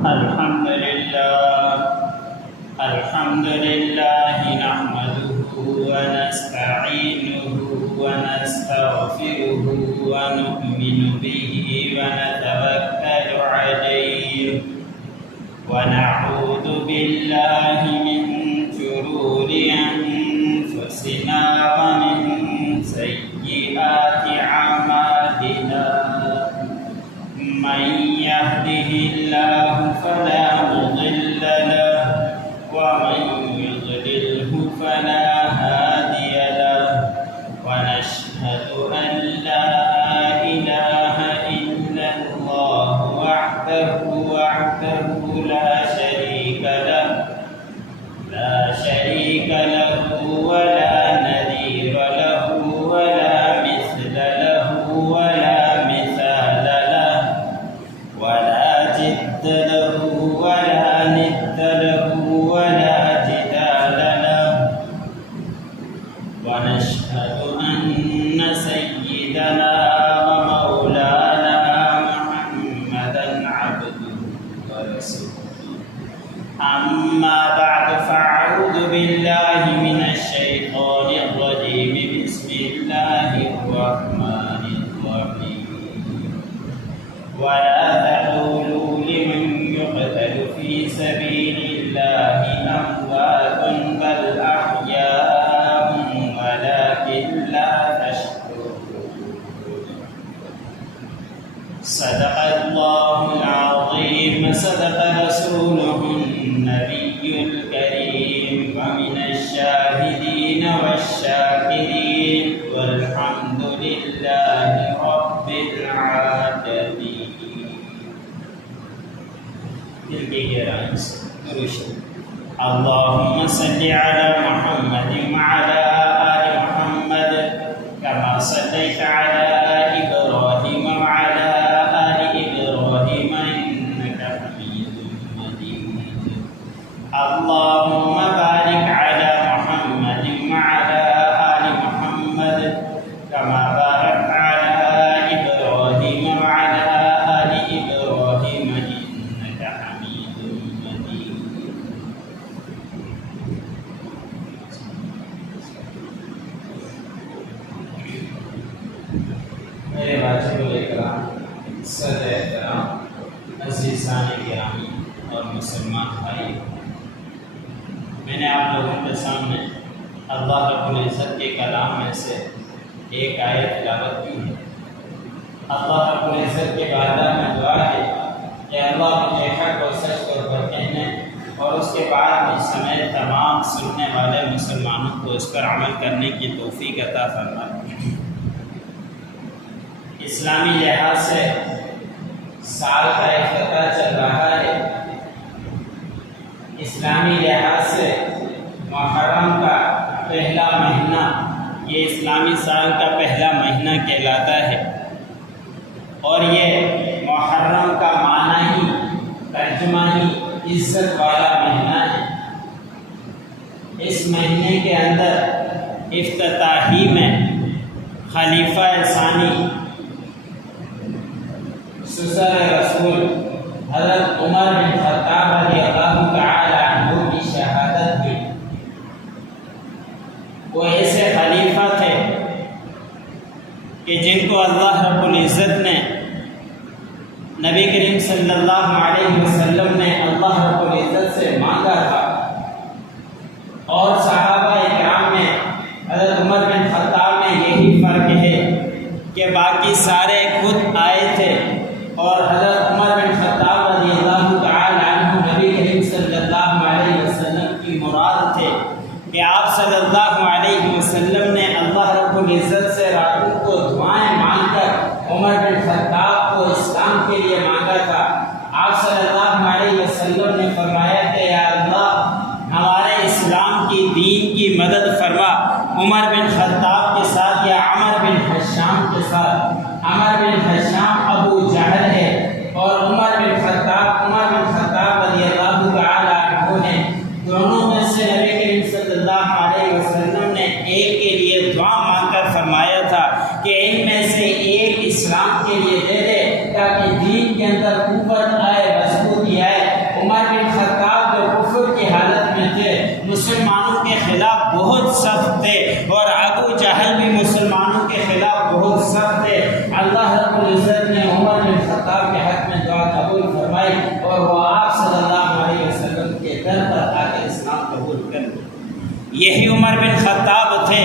الحمد لله نحمده ونستعينه ونستغفره ونؤمن به ونتوكل عليه ونعوذ بالله من شرور أنفسنا ومن سيئات أعمالنا من يهده الله فلا مضل له ومن يضلله فلا هادي له ونشهد أن لا إله إلا الله وحده لا شريك له ولا نذير له ولا مثل له ولا مثال له ولا جد له ولا ند له ولا جدال له ونشهد أن سيدنا ومولانا محمدا عبده ورسوله أما بعد فأعوذ بالله من الشيطان الرجيم بسم الله الرحمن الرحيم ولا تقولوا لمن يقتل في سبيل الله أموات بل أحياء ولكن لا تشكرون صدق الله العظيم صدق رسوله النبي الكريم ومن الشاهدين والشاكرين والحمد لله رب العالمين. دل کی گہرائی سے درود اللهم صل على محمد وعلى آل محمد كما صليت على إبراهيم وعلى آل إبراهيم إنك حميد مجيد. اللهم بارك على محمد وعلى آل محمد كما باركت على إبراهيم وعلى آل إبراهيم إنك حميد مجيد. میرے واجب الکرام، صدر احترام، عزیزان گرامی اور مسلمان بھائی، میں نے آپ لوگوں کے سامنے اللہ رب العزت کے کلام میں سے ایک آیت تلاوت کی ہے. اللہ رب العزت کے بارگاہ میں دعا ہے کہ اللہ مجھے حق و سچ کو کہنے اور اس کے بعد مجھ سمیت تمام سننے والے مسلمانوں کو اس پر عمل کرنے کی توفیق عطا فرمائے. اسلامی لحاظ سے سال کا افتتاح چل رہا ہے. اسلامی لحاظ سے محرم کا پہلا مہینہ یہ اسلامی سال کا پہلا مہینہ کہلاتا ہے، اور یہ محرم کا معنی ہی ترجمہ ہی عزت والا مہینہ ہے. اس مہینے کے اندر افتتاحی میں خلیفہ ثانی سسر رسول حضرت عمر بن خطاب رضی اللہ تعالی عنہ کی شہادت ہوئی. وہ ایسے خلیفہ تھے کہ جن کو اللہ رب العزت نے نبی کریم صلی اللہ علیہ وسلم نے اللہ رب العزت سے مانگا تھا، اور صحابہ اکرام میں حضرت عمر بن خطاب میں یہی فرق ہے کہ باقی سارے خود آئے تھے، اور حضرت عمر بن خطاب رضی اللہ تعالی عنہ نبی کریم صلی اللہ علیہ وسلم کی مراد تھے کہ آپ صلی اللہ علیہ وسلم نے اللہ رب العزت سے راتوں کو دعائیں مانگ کر عمر بن خطاب کو اسلام کے لیے مانگا تھا. آپ صلی اللہ علیہ وسلم نے فرمایا کہ یا اللہ ہمارے اسلام کی دین کی مدد فرما. عمر بن خطاب کے ساتھ یا عمر بن حشام کے ساتھ، عمر بن حشام ابو جہل ہے، اور عمر بن خطاب رضی اللہ تعالی عنہ نے دونوں میں سے نبی کریم صلی اللہ علیہ وسلم نے ایک کے لیے دعا مانگ کر فرمایا تھا کہ ان میں سے ایک اسلام کے لیے دے دے تاکہ دین کے اندر قوت آئے، مضبوطی آئے. یہی عمر بن خطاب تھے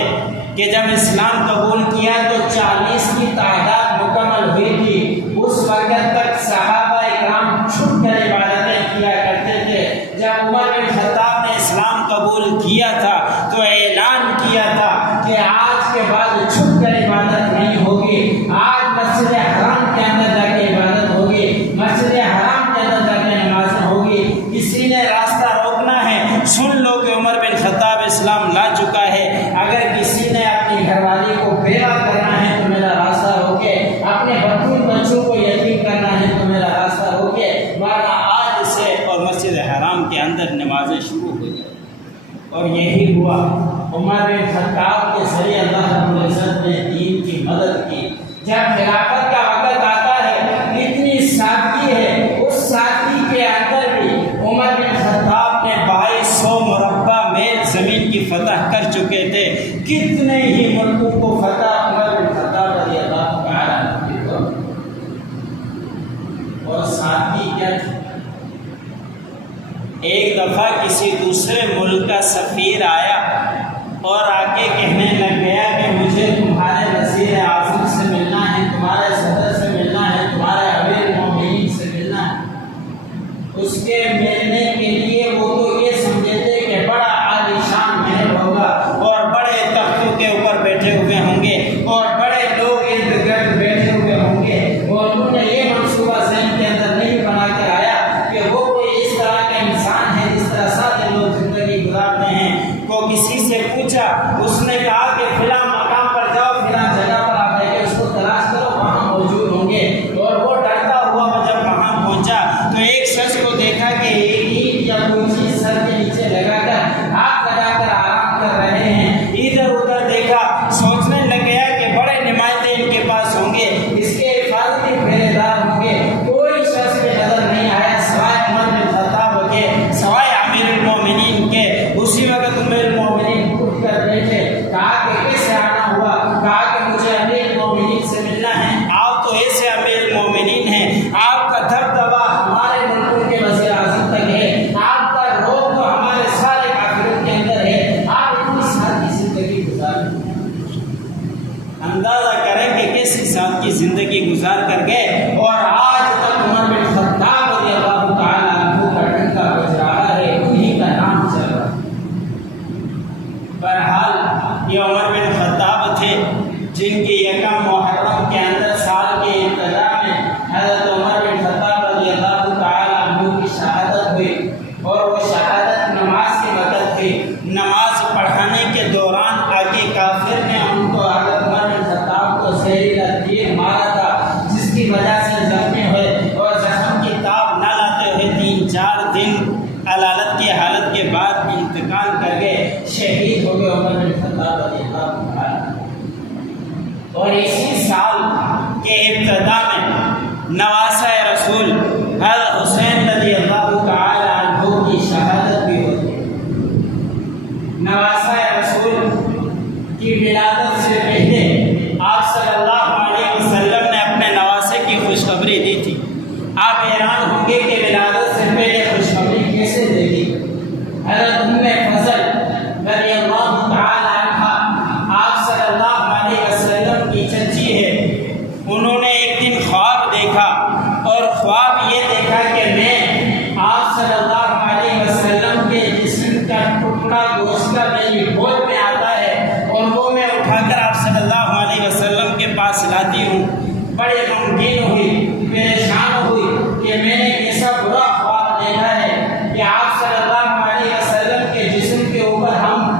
کہ جب اسلام قبول کیا تو 40 کی تعداد مکمل ہوئی تھی۔ اس وقت تک صحابہ اکرام چھپ کر عبادتیں کیا کرتے تھے۔ جب عمر بن خطاب نے اسلام قبول کیا تھا تو اعلان کیا تھا کہ آج کے بعد چھپ کر عبادت نہیں ہوگی، آج مسجد حرام کے اندر جا کے عبادت ہوگی، مسجد حرام کے اندر جا کے نماز ہوگی۔ کسی نے راستہ روکنا ہے، سن لو کہ عمر بن خطاب اسلام لا چکا ہے۔ اگر کسی نے اپنی گھر والی کو بیوہ کرنا ہے تو میرا راستہ روکے، اپنے بچوں کو یتیم کرنا ہے تو میرا راستہ روکے، ورنہ آج سے اور مسجد حرام کے اندر نمازیں شروع ہو گئی۔ اور یہی ہوا، عمر بن خطاب کے ذریعے اللہ رب العزت نے دین کی مدد کی۔ جب خلافت کا وقت آتا ہے، اتنی سادگی ہے، اس سادگی کے اندر بھی عمر بن خطاب نے 2200 مربع میل زمین کی فتح کر چکے تھے۔ کتنے ہی ملکوں کو فتح عمر بن خطاب رضی اللہ تعالیٰ عنہ کو۔ اور سادگی کیا تھی؟ ایک دفعہ کسی دوسرے ملک کا سفیر آیا اور آ کے کہنے لگ گیا کہ مجھے تمہارے وزیر اعظم سے ملنا ہے، تمہارے صدر سے ملنا ہے، تمہارے امیر المومنین سے ملنا ہے۔ اس کے ملنے کے لیے وہ تو یہ سمجھے تھے کہ بڑا عالی شان محل ہوگا اور بڑے تختوں کے اوپر بیٹھے ہوئے ہوں گے اور بڑے لوگ ارد گرد بیٹھے ہوئے ہوں گے، اور انہوں نے یہ منصوبہ ذہن کے اندر نہیں بنا کر آیا کہ وہ کوئی اس طرح کا انسان ہے جس طرح سادے لوگ زندگی گزارتے ہیں۔ وہ کسی سے پوچھا، اس نے کہا کہ فلاں مقام پر جاؤ، فلاں جگہ پر آپ دیکھیں، اس کو تلاش کرو، وہاں موجود ہوں گے۔ اور وہ ڈرتا ہوا وہ جب وہاں پہنچا تو ایک شخص کو دیکھا کہ ایک اینٹ یا کوئی چیز سر کے نیچے لگا کر ہاتھ لگا کر آرام کر رہے ہیں۔ ادھر ادھر دیکھا، سوچنے لگ گیا کہ بڑے نمائندے ان کے پاس ہوں گے، اس کے حفاظتی پہرے دار ہوں گے۔ کوئی شخص کی نظر نہیں آیا سوائے عمر بن خطاب کے، سوائے امیر المومنین کے۔ اسی وقت امیر المومنین اٹھ کر بیٹھے، کہا کہ کیسے آنا ہوا؟ کہا کہ مجھے امیر المومنین سے ملنا ہے۔ آپ تو ایسے امیر المومنین ہیں، آپ کا دبدبا ہمارے ملک کے وزیر اعظم تک ہے، آپ کا روب تو ہمارے سارے کافروں کے اندر ہے، آپ اتنی سادگی زندگی گزاریں۔ اندازہ کریں کہ کیسی سادگی زندگی گزار کر گئے، اور آج تک عمر بن خطاب رضی اللہ تعالیٰ عنہ کا ڈنکا بج رہا ہے، انہی کا نام چل رہا ہے۔ بہرحال یہ عمر بن خطاب تھے جن کی یکم محرم کے اندر سال کے ابتدا میں حضرت عمر بن خطاب رضی اللہ تعالیٰ عنہ کی شہادت ہوئی، اور وہ شہادت نماز کے وقت ہوئی۔ نماز پڑھانے کے دوران آگے کافر نے ان کو حضرت عمر بن خطاب کو زہریلا تیر مارا تھا، جس کی وجہ سے زخمی ہوئے، اور زخم کی تاب نہ لاتے ہوئے 3-4 دن علالت کی حالت کے بعد انتقال کر گئے، شہید ہو گئے عمر بن خطاب رضی اللہ تعالیٰ۔ اور اسی سال کے ابتدا میں نواسہ رسول حضرت حسین رضی اللہ تعالیٰ عنہ کی شہادت بھی ہوتی ہے۔ نواسہ رسول کی ولادت سے پہلے آپ صلی اللہ علیہ وسلم نے اپنے نواسے کی خوشخبری دی تھی۔ آپ حیران ہوں گے کہ ولادت سے پہلے خوشخبری کیسے دے دی۔ حضرت ام فضل رضی اللہ تعالی عنہا آپ صلی اللہ علیہ وسلم کی چچی ہے، انہوں نے ایک دن خواب دیکھا، اور خواب یہ دیکھا کہ میں آپ صلی اللہ علیہ وسلم کے جسم کا ٹکڑا گوشت کا میری گود میں آتا ہے، اور وہ میں اٹھا کر آپ صلی اللہ علیہ وسلم کے پاس لاتی ہوں۔ بڑے غمگین ہوئی، پریشان ہوئی کہ میں نے ایسا برا خواب دیکھا ہے کہ آپ صلی اللہ علیہ وسلم کے جسم کے اوپر ہم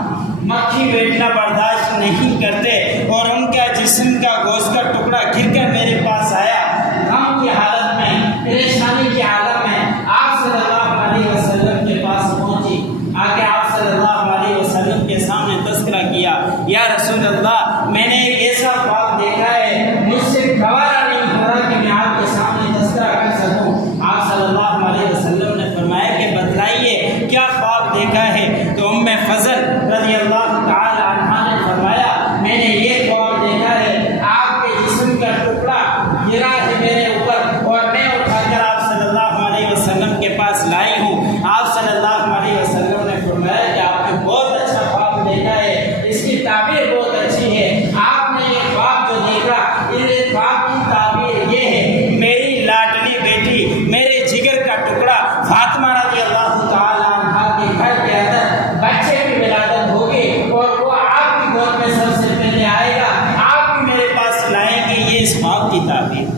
مکھی بیٹھنا برداشت نہیں کرتے، اور ان کا جسم کا گوشت کا ٹکڑا گر کر میرے پاس آیا۔ غم کی حالت میں، پریشانی کی حالت میں فاطمہ رضی اللہ تعالیٰ عنہ کے گھر کے اندر بچے کی ولادت ہوگی اور وہ آپ کی گود میں سب سے پہلے آئے گا، آپ بھی میرے پاس لائیں گے، یہ اس خواب کی تعبیر۔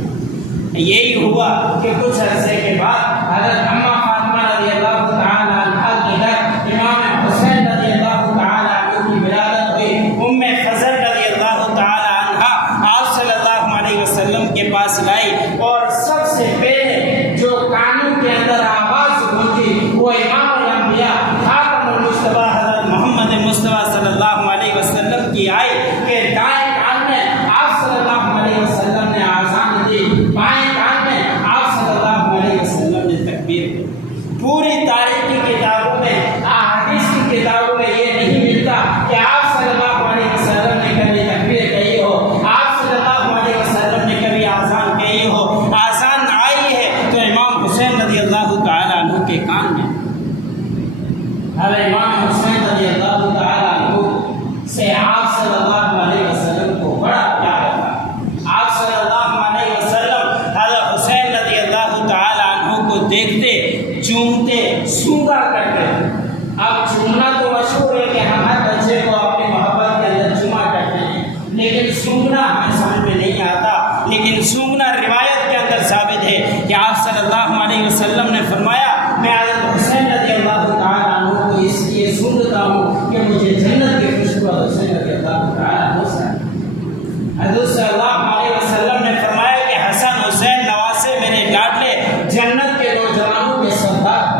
یہی ہوا کہ کچھ عرصے کے بعد حضرت اماں فاطمہ رضی اللہ تعالیٰ عنہ کے گھر امام حسین رضی اللہ تعالیٰ عنہ کی ولادت ہوئی۔ ام فضل رضی اللہ تعالیٰ عنہ آپ صلی اللہ علیہ وسلم کے پاس لائی اور سب سے پہلے جو کانوں کے اندر آواز گونجی وہ امام الانبیاء خاتم المصطفیٰ حضرت محمد مصطفیٰ صلی اللہ علیہ وسلم کی آئی کہ دائیں کان میں آپ صلی اللہ علیہ وسلم نے آذان دی، بائیں کان میں آپ صلی اللہ علیہ وسلم نے تکبیر دی۔ پوری تاریخ کی کتابوں میں، احادیث کی کتابوں میں یہ نہیں ملتا کہ آپ صلی اللہ علیہ وسلم نے کبھی تکبیر کہی ہو، آپ صلی اللہ علیہ وسلم نے کبھی آذان کہی ہو۔ آذان آئی ہے تو امام حسین رضی اللہ تعالیٰ عنہ کے کان میں۔ اب امام حسین رضی اللہ تعالیٰ عنہ سے آپ صلی اللہ علیہ وسلم کو بڑا پیار تھا۔ آپ صلی اللہ علیہ وسلم حضرت حسین رضی اللہ تعالیٰ عنہ کو دیکھتے، چومتے، سونگا کرتے۔ اب چومنا تو مشہور ہے کہ ہم ہر بچے کو اپنی محبت کے اندر چوما کرتے ہیں، لیکن سونگنا ہمیں سمجھ میں نہیں آتا۔ لیکن سونگنا روایت کے اندر ثابت ہے کہ آپ صلی اللہ علیہ وسلم نے فرمایا میں حضرت حسین رضی اللہ تعالیٰ عنہ کو اس لیے سونگتا ہوں کہ مجھے جنت کی خوشبو حسین رضی اللہ تعالیٰ عنہ سے۔ حضرت صلی اللہ علیہ وسلم نے فرمایا کہ حسن حسین نواسے میرے لاڈلے جنت کے نوجوانوں کے سردار۔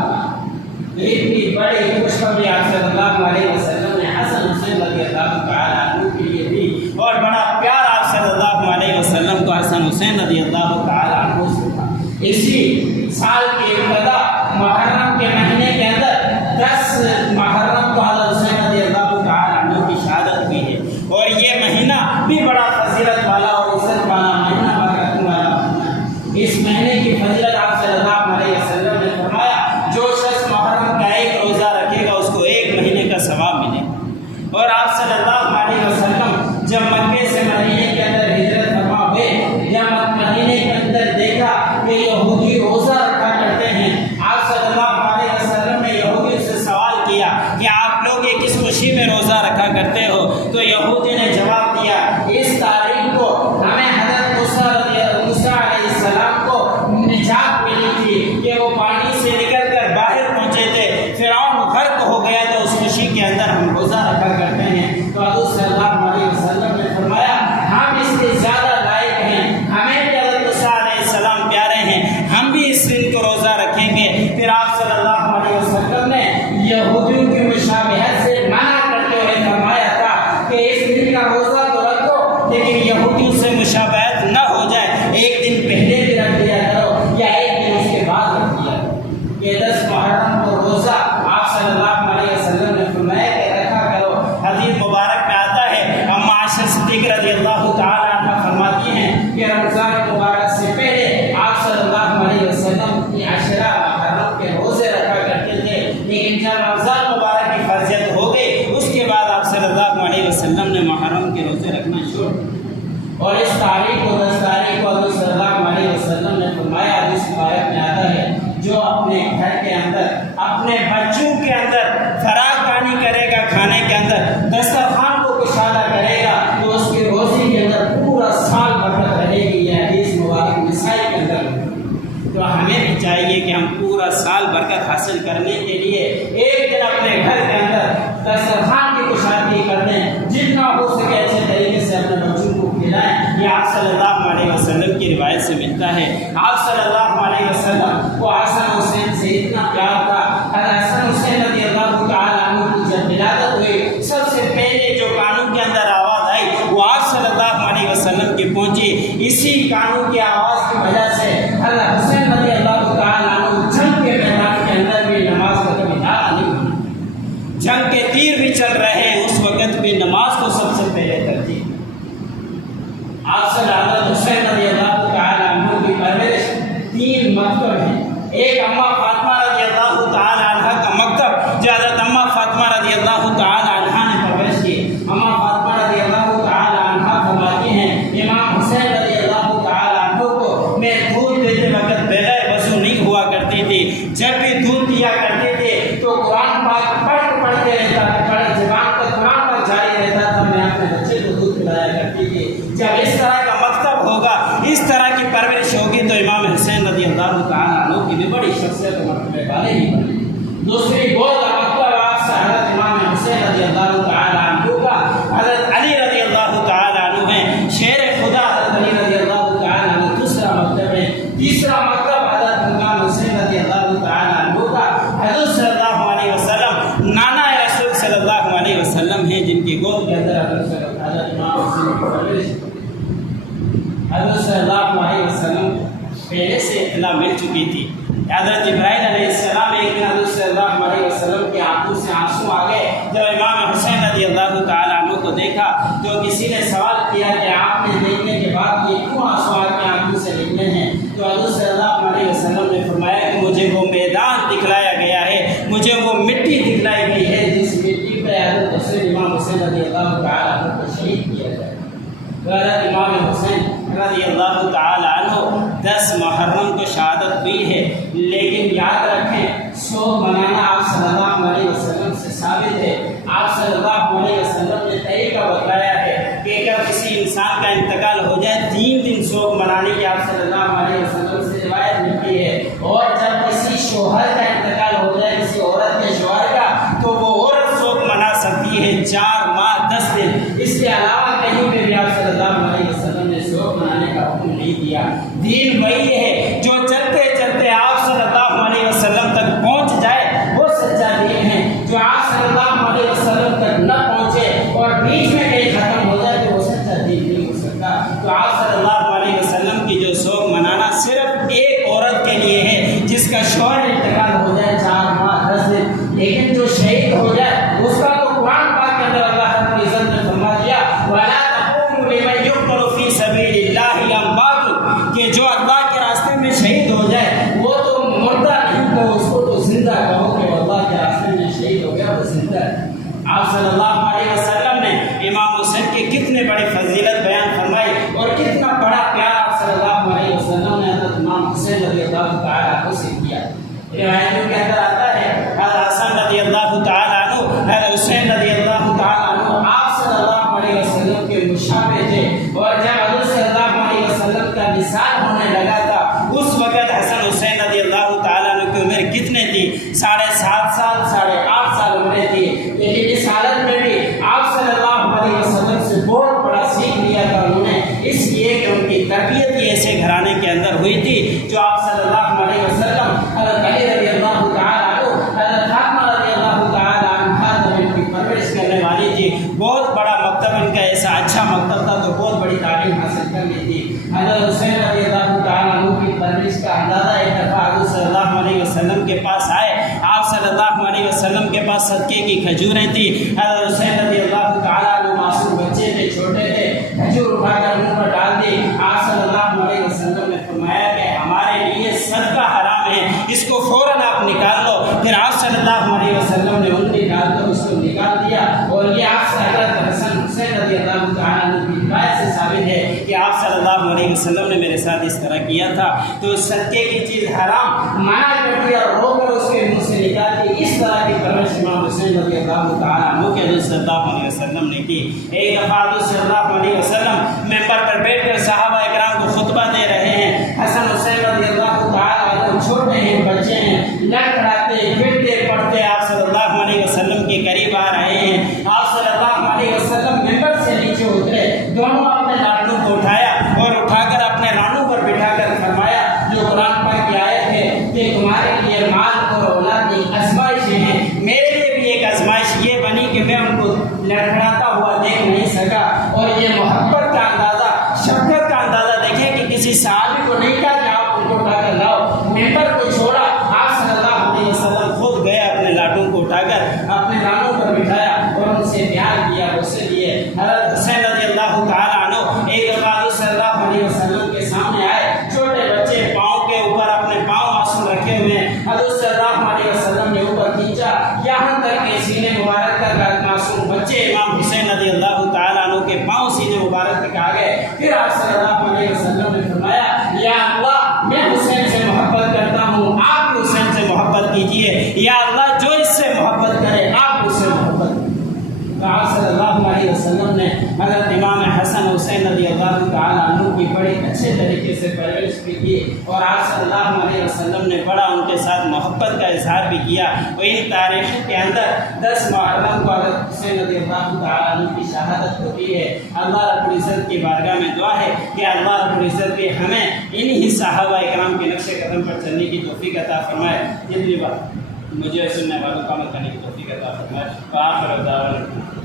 اتنی بڑی خوشخبری آپ صلی اللہ علیہ وسلم نے حسن حسین رضی اللہ تعالیٰ عنہ کے لیے دی اور بڑا پیار آپ صلی اللہ علیہ وسلم کو حسن حسین رضی اللہ تعالیٰ عنہ سے تھا۔ اسی سال کی ابتدا محرم کے مہینے کے اندر 10 محرم کو حضرت حسین رضی اللہ تعالیٰ عنہ کی شہادت ہوئی ہے، اور یہ مہینہ بھی بڑا فضیلت والا اور عزت والا مہینہ، برکت والا مہینہ۔ اس مہینے کی فضیلت آپ صلی اللہ علیہ وسلم نے فرمایا جو شخص محرم کا ایک روزہ رکھے گا اس کو 1 مہینے کا ثواب ملے گا۔ اور آپ صلی اللہ علیہ وسلم جب مکے سے مدینے کے اندر ہجرت فرما ہوئے، جب مدینے کے اندر دیکھا کہ یہودی روزہ رکھا کرتے ہیں، آپ صلی اللہ علیہ وسلم نے یہودی سے سوال کیا کہ آپ لوگ یہ کس خوشی میں روزہ رکھا کرتے ہو؟ تو یہودی نے جواب دیا اس تاریخ کو ہمیں حضرت موسیٰ علیہ السلام کو نجات ملی تھی کہ وہ پانی سے نکل کر باہر پہنچے تھے، فرعون غرق ہو گیا تو اس خوشی کے اندر ہم روزہ رکھا کرتے ہیں۔ تو حضرت صلی اللہ علیہ وسلم نے فرمایا ہم اس کے زیادہ لائق ہیں، ہمیں بھی حضرت موسیٰ علیہ السلام پیارے ہیں، ہم بھی اس دن کو روزہ رکھیں گے۔ پھر آپ صلی اللہ علیہ وسلم نے یہودیوں کی مشابہت سے منع کرتے ہوئے فرمایا تھا کہ اس دن کا روزہ تو رکھو لیکن یہودیوں سے مشابہت نہ ہو جائے، ایک دن پہلے بھی رکھ دیا کرو یا ایک دن اس کے بعد رکھ دیا کرو۔ یہ 10 محرم کو روزہ آپ صلی اللہ علیہ وسلم نے فرمایا کہ رکھا کرو۔ حدیث مبارک میں آتا ہے اما عائشہ صدیقہ رضی اللہ تعالیٰ عنہ فرماتی ہیں کہ رمضان مبارک سے پہلے آپ صلی اللہ علیہ وسلم کی عشرہ محرم کے روزے رکھا کرتے تھے، لیکن جب رمضان مبارک کی فرضیت ہو گئی اس کے بعد آپ صلی اللہ علیہ وسلم نے محرم کے روزے رکھنا شروع کیا۔ اور اس تاریخ کو 10 تاریخ کو حضرت صلی اللہ علیہ وسلم نے فرمایا، حدیث مبارک میں آتا ہے جو اپنے گھر کے اندر اپنے بچوں کے اندر فراخانی کرے گا، کھانے کے اندر دسترخوان کو کشادہ کرے گا تو اس کی روزی کے اندر پورا سال برکت رہے گی۔ یہ حدیث مبارک نسائی کے اندر۔ تو ہمیں بھی چاہیے کہ ہم پورا سال برکت حاصل کرنے کے لیے ایک دن اپنے گھر کے اندر دسترخوان کی کشادگی کر دیں، جتنا ہو سکے اچھے طریقے سے اپنے بچوں کو کھلائیں۔ یہ آپ صلی اللہ علیہ وسلم کی روایت سے ملتا ہے۔ آپ صلی اللہ علیہ وسلم کو حسن حسین سے اتنا پیار تھا، حسن حسین رضی اللہ تعالیٰ عنہ کی جب ولادت ہوئی سب سے پہلے جو کانوں کے اندر آواز آئی وہ آپ صلی اللہ علیہ وسلم کی پہنچی۔ اسی کانوں کی آواز کی وجہ سے حضرت حسین رضی اللہ تعالیٰ عنہ جنگ کے میدان کے اندر بھی نماز کا کبھی داغ نہیں بنا، جنگ کے تیر بھی چل رہے اس وقت بھی نماز کو سب سے پہلے ترجیح۔ آپ صلی اللہ حسین رضی اللہ تعالیٰ عنہ کی پرورش 3 مکتب ہیں۔ ایک اماں فاطمہ رضی اللہ تعالیٰ عنہ کا مکتب جو حضرت اماں فاطمہ رضی اللہ تعالیٰ عنہ نے پرورش کی۔ اماں فاطمہ رضی اللہ تعالیٰ عنہ فرماتی ہیں امام حسین رضی اللہ تعالیٰ عنہ کو میں دودھ دیتے وقت بغیر وضو نہیں ہوا کرتی تھی، جب بھی دیا کرتے تھے تو قرآن پاک پڑھتے رہتا تھا، زبان کا قرآن پاک جاری رہتا تھا، میں اپنے بچے کو دودھ پلایا کرتی تھی۔ جب اس طرح کا مکتب ہوگا، اس طرح کی پرورش ہوگی تو امام حسین رضی اللہ تعالیٰ عنہ کی بھی بڑی شخصیت و مرتبے والے ہی بنے۔ دوسری بہت مکتب آپ سے حضرت امام حسین رضی اللہ تعالیٰ عنہ کا حضرت علی رضی اللہ تعالیٰ عنہ ہے، شیر خدا حضرت علی رضی اللہ تعالیٰ عنہ دوسرا مکتب ہے۔ تیسرا مکتب حضرت امام حسین رضی اللہ تعالیٰ عنہ کا حضور صلی اللہ علیہ وسلم نانا رسول صلی اللہ علیہ وسلم ہیں، جن کی گود کے اندر حضرت امام حسین کی پرورش حضرت صلی اللہ علیہ وسلم پہلے سے اطلاع مل چکی تھی۔ حضرت جبرائیل علیہ السلام ایک دن حضرت صلی اللہ علیہ وسلم کی آنکھوں سے آنسو آ گئے۔ جب امام حسین رضی اللہ تعالیٰ عنہ کو دیکھا تو کسی نے سوال کیا کہ آپ نے دیکھنے کے بعد یہ کیوں آنسو آپ کی آنکھوں سے نکلے ہیں؟ تو حضرت صلی اللہ علیہ وسلم نے فرمایا کہ مجھے وہ میدان دکھلایا گیا ہے، مجھے وہ مٹی دکھلائی گئی ہے جس مٹی پہ حضرت حسین امام حسین رضی اللہ تعالیٰ عنہ کو شہید کیا جائے۔ حضرت امام حسین رضی اللہ تعالیٰ عنہ 10 محرم کو شہادت ہوئی ہے، لیکن یاد رکھیں سوگ منانا آپ صلی اللہ علیہ وسلم سے ثابت ہے۔ آپ صلی اللہ علیہ وسلم نے طریقہ بتایا ہے کہ اگر کسی انسان کا انتقال ہو جائے 3 دن سوگ منانے کی آپ صلی اللہ علیہ وسلم سے روایت ملتی ہے، اور جب کسی شوہر کا انتقال ہو جائے کسی عورت کے شوہر کا تو وہ عورت سوگ منا سکتی ہے 4 ماہ 10 دن، اس کے علاوہ کہیں پہ بھی آپ صلی اللہ علیہ وسلم نے سوگ منانے کا حکم نہیں دیا۔ دین وہی ہے جو چلتے چلتے آپ صلی اللہ علیہ وسلم تک پہنچ جائے وہ سچا دین ہے، جو آپ صلی اللہ علیہ وسلم تک نہ پہنچے اور بیچ میں کہیں ختم ہو جائے تو وہ سچا دین نہیں ہو سکتا۔ تو آپ صلی اللہ علیہ وسلم کی جو سوگ منانا صرف ایک عورت کے لیے ہے جس کا شوہر انتقال ہو جائے 4 ماہ 10 دن، لیکن جو شہید ہو جائے اس کا تو قرآن پاک کے اندر اللہ رب العزت نے فرما دیا وَلَا تَقُومُوا لِمَن يُقْتَلُ فِي سَبِيلِ اللَّهِ أَمْوَاتٌ، کہ جو اللہ کے راستے میں شہید ہو جائے وہ تو مردہ نہیں کہو، اس کو تو زندہ کہو کہ وہ اللہ کے راستے میں شہید ہو گیا وہ زندہ ہے۔ آپ صلی اللہ علیہ وسلم نے امام حسین کی کتنے بڑی فضیلت بیان فرمائی اور کتنا بڑا پیار آپ صلی اللہ علیہ وسلم نے حضرت امام حسین رضی اللہ تعالیٰ عنہ سے کیا۔ روایتوں کے اندر آتا ہے حضرت حسن رضی اللہ تعالیٰ عنہ حضرت حسین رضی اللہ تعالیٰ عنہ آپ صلی اللہ علیہ وسلم کے مشابہ تھے، اور جب حضرت صلی اللہ علیہ وسلم کا وصال ہونے لگا تھا اس وقت حسن حسین رضی اللہ تعالیٰ عنہ کی عمر کتنے تھی؟ 7.5 سال 8.5 سال عمریں تھی، لیکن اس حالت میں بھی آپ صلی اللہ علیہ وسلم سے بہت بڑا سیکھ لیا تھا انہوں نے، اس لیے کہ ان کی تربیت ہی ایسے گھرانے کے اندر ہوئی تھی جو آپ صلی اللہ علیہ وسلم حضرت علی رضی اللہ تعالیٰ عنہ حضرت فاطمہ رضی اللہ تعالیٰ عنہا جب ان کی پرورش کرنے والی تھی، بہت بڑا مکتب ان کا ایسا اچھا مکتب تھا تو بہت بڑی تعلیم حاصل کر لی تھی۔ حضرت حسین رضی اللہ تعالیٰ عنہ کی پرورش کا اندازہ ایک دفعہ حضرت صلی اللہ علیہ وسلم کے پاس آئے، آپ صلی اللہ علیہ وسلم کے پاس صدقے کی کھجوریں تھیں۔ حضرت حسین رضی اللہ تعالیٰ عنہ معصوم بچے تھے، چھوٹے تھے، کھجور اٹھا کر منہ پر ڈال دی۔ آپ صلی اللہ علیہ وسلم نے فرمایا کہ ہمارے لیے صدقہ حرام ہے، اس کو فوراً آپ نکال لو۔ پھر آپ صلی اللہ علیہ وسلم نے انگلی ڈال کر اس کو نکال دیا، اور یہ آپ سے حضرت حسن حسین رضی اللہ تعالیٰ عنہ کی روایت سے ثابت ہے کہ آپ صلی اللہ علیہ وسلم نے میرے ساتھ اس طرح کیا تھا۔ تو صدقے کی چیز حرام منع کر دیا، رو کر اس کے منہ سے نکال دی۔ اس طرح کی پرورش امام حسین رضی اللہ تعالیٰ عنہ کے حضرت صلی اللہ علیہ وسلم نے کی۔ ایک دفعہ حضرت صلی اللہ علیہ وسلم ممبر پر بیٹھ کر صحابہ اکرام کو خطبہ دے رہے ہیں۔ حسن حسین رضی اللہ تعالیٰ عنہ چھوٹے ہیں، بچے ہیں، لڑکھڑاتے پھرتے پڑھتے آپ صلی اللہ علیہ وسلم کے قریب آ رہے ہیں۔ آپ صلی اللہ علیہ وسلم ممبر سے نیچے اترے، دونوں اپنے لاٹوں کو اٹھایا اور اٹھا کر اپنے رانوں پر بٹھا کر فرمایا جو قرآن پاک کی آیت ہے کہ تمہارے لیے مال اور اولاد کی آزمائشیں ہیں، میرے لیے بھی ایک آزمائش یہ بنی کہ میں ان کو لڑکھڑاتا ہوا دیکھ نہیں سکا۔ اور یہ محبت کا اندازہ، شفقت کا اندازہ دیکھیں کہ کسی صحابی کو نہیں کہا کہ آپ ان کو اٹھا کر لاؤ، ممبر کو چھوڑا، آپ صلی اللہ علیہ وسلم خود گئے اپنے لاٹوں کو اٹھا کر اپنے رانوں پر بٹھایا اور ان سے پیار کیا، اسے لیے۔ حضرت حسین رضی اللہ تعالیٰ عنہ ایک دفعہ صلی اللہ علیہ وسلم کے سامنے آئے، چھوٹے بچے پاؤں کے اوپر اپنے پاؤں آسن رکھے ہوئے ہیں، حضرت صلی اللہ علیہ وسلم نے اوپر کھینچا یہاں تک کہ سینے مبارک تک معصوم بچے امام حسین رضی اللہ تعالیٰ عنہ کے پاؤں سینے مبارک تک آ گئے۔ پھر آپ صلی اللہ علیہ وسلم نے فرمایا یا اللہ میں حسین سے محبت کرتا ہوں، آپ بھی حسین سے محبت کیجیے۔ یا اللہ جو اس سے محبت کرے آپ اس سے محبت کریں۔ تو آپ صلی اللہ علیہ وسلم نے حضرت امام حسن حسین رضی اللہ تعالیٰ عنہ کی بڑے اچھے طریقے سے پرورش بھی کی، اور آپ صلی اللہ علیہ وسلم نے بڑا ان کے ساتھ محبت کا اظہار بھی کیا۔ وہی تاریخ کے اندر 10 محرم کو حضرت حسین رضی اللہ تعالیٰ عنہ کی شہادت ہوتی ہے۔ اللہ رب العزت کی بارگاہ میں دعا ہے کہ اللہ رب العزت بھی ہمیں انہی صحابہ کرام کے نقش قدم پر چلنے کی توفیق عطا فرمائے۔ جتنی بات مجھے سننے والوں کا عمل کرنے کی توفیق عطا فرمائے۔ وآخر دعوانا